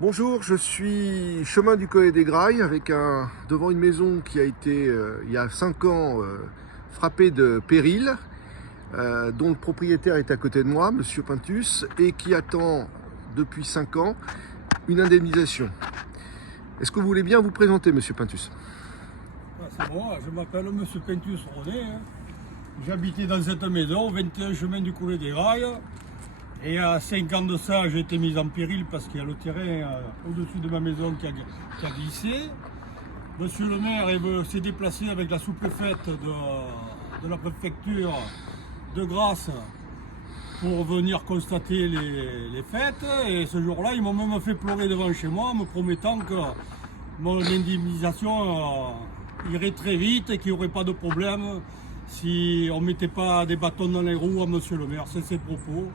Bonjour, je suis chemin du Collet des Grailles devant une maison qui a été, il y a 5 ans, frappée de péril, dont le propriétaire est à côté de moi, Monsieur Pintus, et qui attend depuis 5 ans une indemnisation. Est-ce que vous voulez bien vous présenter, Monsieur Pintus? C'est bon, je m'appelle Monsieur Pintus René. J'habitais dans cette maison, au 21 chemin du Collet des Grailles. Et à 5 ans de ça, j'ai été mis en péril parce qu'il y a le terrain au-dessus de ma maison qui a glissé. Monsieur le maire s'est déplacé avec la sous-préfète de la préfecture de Grasse pour venir constater les fêtes. Et ce jour-là, ils m'ont même fait pleurer devant chez moi en me promettant que mon indemnisation irait très vite et qu'il n'y aurait pas de problème si on ne mettait pas des bâtons dans les roues à monsieur le maire. C'est ses propos.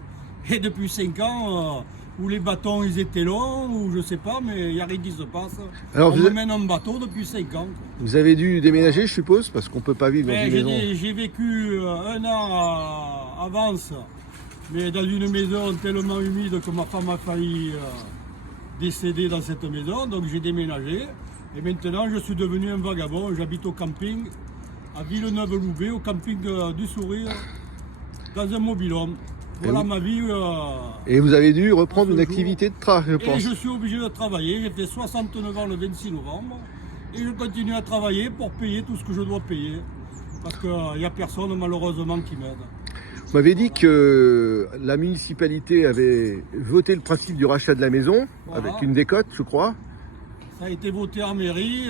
Et depuis 5 ans, où les bâtons ils étaient longs, ou je sais pas, mais il n'y a rien qui se passe. Alors, on me mène en bateau depuis 5 ans. Vous avez dû déménager, je suppose, parce qu'on ne peut pas vivre dans une maison. J'ai vécu 1 an à Vence, mais dans une maison tellement humide que ma femme a failli décéder dans cette maison, donc j'ai déménagé. Et maintenant, je suis devenu un vagabond. J'habite au camping, à Villeneuve-Loubet, au camping du Sourire, dans un mobil-home. Voilà ma vie. Et vous avez dû reprendre une activité de travail, je pense. Et je suis obligé de travailler. J'ai fait 69 ans le 26 novembre. Et je continue à travailler pour payer tout ce que je dois payer. Parce qu'il n'y a personne, malheureusement, qui m'aide. Vous m'avez dit que la municipalité avait voté le principe du rachat de la maison, voilà, avec une décote, je crois. Ça a été voté en mairie.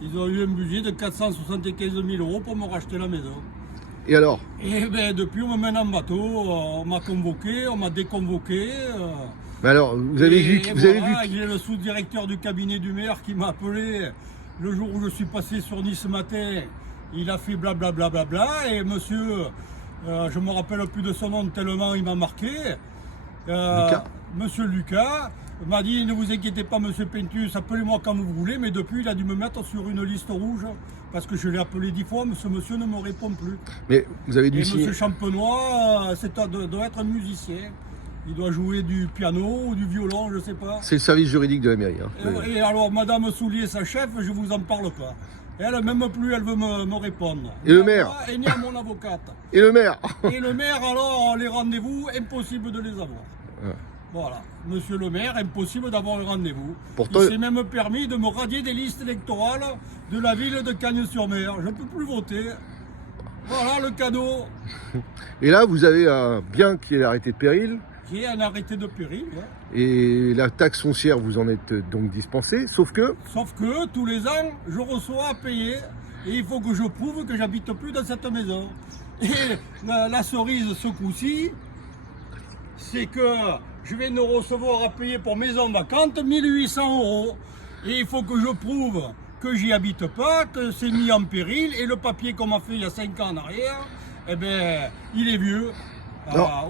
Ils ont eu un budget de 475 000 € pour me racheter la maison. Et alors? Et ben depuis, on me mène en bateau, on m'a convoqué, on m'a déconvoqué. Mais alors, vous avez vu J'ai le sous-directeur du cabinet du maire qui m'a appelé le jour où je suis passé sur Nice ce matin. Il a fait blablabla, et monsieur, je me rappelle plus de son nom tellement il m'a marqué. Monsieur Lucas m'a dit: ne vous inquiétez pas, monsieur Pintus, appelez-moi quand vous voulez, mais depuis il a dû me mettre sur une liste rouge parce que je l'ai appelé 10 fois, mais ce monsieur ne me répond plus. Mais vous avez dû signer. Monsieur Champenois, doit être un musicien. Il doit jouer du piano ou du violon, je ne sais pas. C'est le service juridique de la mairie. Hein. Et alors, madame Soulier, sa chef, je vous en parle pas. Elle, même plus, elle veut me répondre. Et le maire? Et ni à mon avocate. Et le maire? Et le maire, alors, les rendez-vous, impossible de les avoir. Ouais. Voilà, monsieur le maire, impossible d'avoir un rendez-vous. Pourtant, il s'est même permis de me radier des listes électorales de la ville de Cagnes-sur-Mer. Je ne peux plus voter. Voilà le cadeau. Et là, vous avez un bien qui est arrêté de péril. J'ai un arrêté de péril. Ouais. Et la taxe foncière, vous en êtes donc dispensé, sauf que tous les ans, je reçois à payer. Et il faut que je prouve que j'habite plus dans cette maison. Et la cerise ce coup-ci, c'est que je vais nous recevoir à payer pour maison vacante 1 800 €. Et il faut que je prouve que j'y habite pas, que c'est mis en péril. Et le papier qu'on m'a fait il y a 5 ans en arrière, eh ben, il est vieux.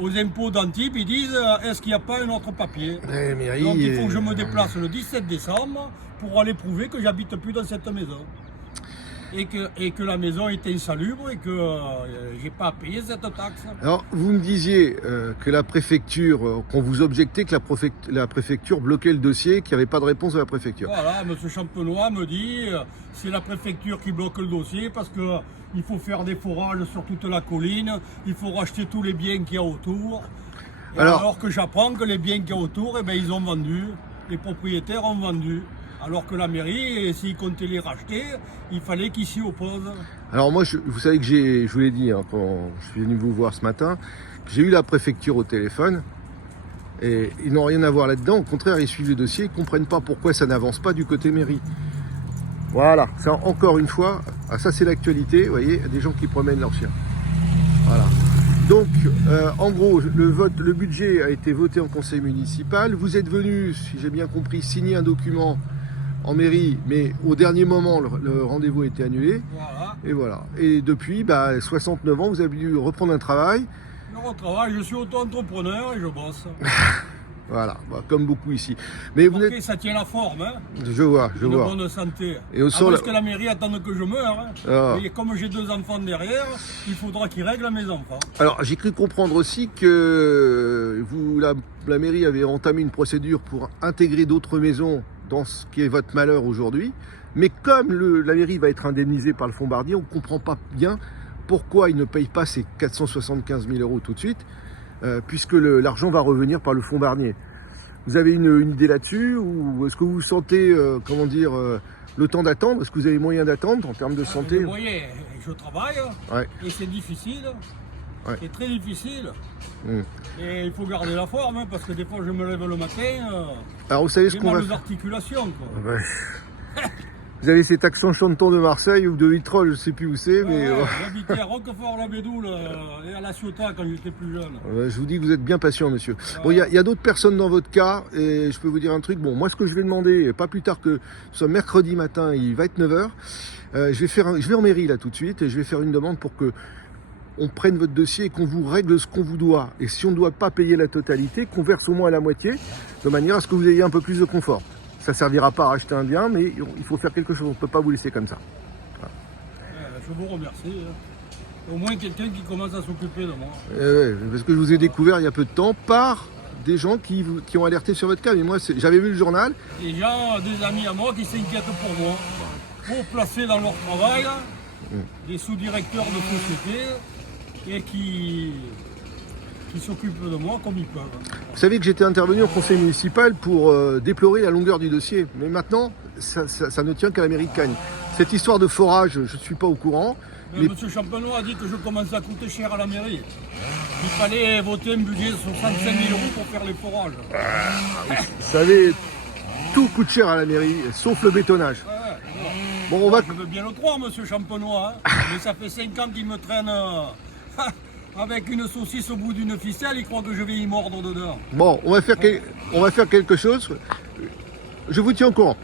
Aux impôts d'Antibes, ils disent: est-ce qu'il n'y a pas un autre papier? Donc il faut que je me déplace le 17 décembre pour aller prouver que j'habite plus dans cette maison. Et que la maison est insalubre et que j'ai pas à payer cette taxe. Alors, vous me disiez que la préfecture, qu'on vous objectait que la préfecture bloquait le dossier, qu'il n'y avait pas de réponse de la préfecture. Voilà, monsieur Champenois me dit c'est la préfecture qui bloque le dossier parce que il faut faire des forages sur toute la colline, il faut racheter tous les biens qu'il y a autour. Alors que j'apprends que les biens qu'il y a autour, eh ben, ils ont vendu, les propriétaires ont vendu. Alors que la mairie, s'ils comptaient les racheter, il fallait qu'ils s'y opposent. Alors moi, vous savez que je vous l'ai dit, hein, quand je suis venu vous voir ce matin, j'ai eu la préfecture au téléphone et ils n'ont rien à voir là-dedans. Au contraire, ils suivent le dossier, ils ne comprennent pas pourquoi ça n'avance pas du côté mairie. Voilà, ça encore une fois, ça c'est l'actualité, vous voyez, il y a des gens qui promènent leurs chiens. Voilà. Donc, en gros, le budget a été voté en conseil municipal. Vous êtes venu, si j'ai bien compris, signer un document en mairie, mais au dernier moment, le rendez-vous a été annulé. Voilà. Et voilà. Et depuis 69 ans, vous avez dû reprendre un travail. Je retravaille, je suis auto-entrepreneur et je bosse. Voilà, bah, comme beaucoup ici. Mais vous Ok, êtes... ça tient la forme, hein. Je vois, je Une vois. bonne santé. Et au sol- Parce que la mairie attend que je meure. Hein. Ah. Et comme j'ai 2 enfants derrière, il faudra qu'ils règlent mes enfants. Alors, j'ai cru comprendre aussi que vous, la mairie avait entamé une procédure pour intégrer d'autres maisons dans ce qui est votre malheur aujourd'hui. Mais comme la mairie va être indemnisée par le fonds Barnier, on ne comprend pas bien pourquoi il ne paye pas ces 475 000 euros tout de suite, puisque l'argent va revenir par le fonds Barnier. Vous avez une idée là-dessus, ou est-ce que vous sentez, comment dire, le temps d'attendre? Est-ce que vous avez moyen d'attendre en termes de santé? Vous voyez, je travaille, Ouais. et c'est difficile. Ouais. C'est très difficile. Mm. Et il faut garder la forme, hein, parce que des fois je me lève le matin, Alors vous savez ce j'ai qu'on va mal aux faire? articulations. Quoi. Ouais. Vous avez cet accent chanton de Marseille ou de Vitrolles, je ne sais plus où c'est, mais J'habitais à Roquefort-la-Bédoule et à La Ciotat quand j'étais plus jeune. je vous dis que vous êtes bien patient, monsieur. Bon, il y a d'autres personnes dans votre cas, et je peux vous dire un truc. Bon, moi, ce que je vais demander, pas plus tard que ce mercredi matin, il va être 9h, je vais en mairie là tout de suite, et je vais faire une demande pour que on prenne votre dossier et qu'on vous règle ce qu'on vous doit. Et si on ne doit pas payer la totalité, qu'on verse au moins la moitié, de manière à ce que vous ayez un peu plus de confort. Ça ne servira pas à racheter un bien, mais il faut faire quelque chose. On ne peut pas vous laisser comme ça. Voilà. Je vous remercie. Hein. Au moins quelqu'un qui commence à s'occuper de moi. Ouais, parce que je vous ai découvert il y a peu de temps par des gens qui ont alerté sur votre cas. Mais moi, j'avais vu le journal. Des gens, des amis à moi qui s'inquiètent pour moi, pour placer dans leur travail des sous-directeurs de société et qui s'occupent de moi comme ils peuvent. Vous savez que j'étais intervenu au conseil municipal pour déplorer la longueur du dossier. Mais maintenant, ça ne tient qu'à la mairie de Cagnes. Cette histoire de forage, je ne suis pas au courant. Mais... Monsieur Champenois a dit que je commençais à coûter cher à la mairie. Il fallait voter un budget de 65 000 euros pour faire les forages. Vous savez, tout coûte cher à la mairie, sauf le bétonnage. Bon, on va... Je veux bien le croire, monsieur Champenois, hein. Mais ça fait 5 ans qu'il me traîne avec une saucisse au bout d'une ficelle, il croit que je vais y mordre dedans. Bon, on va faire quelque chose. Je vous tiens au courant.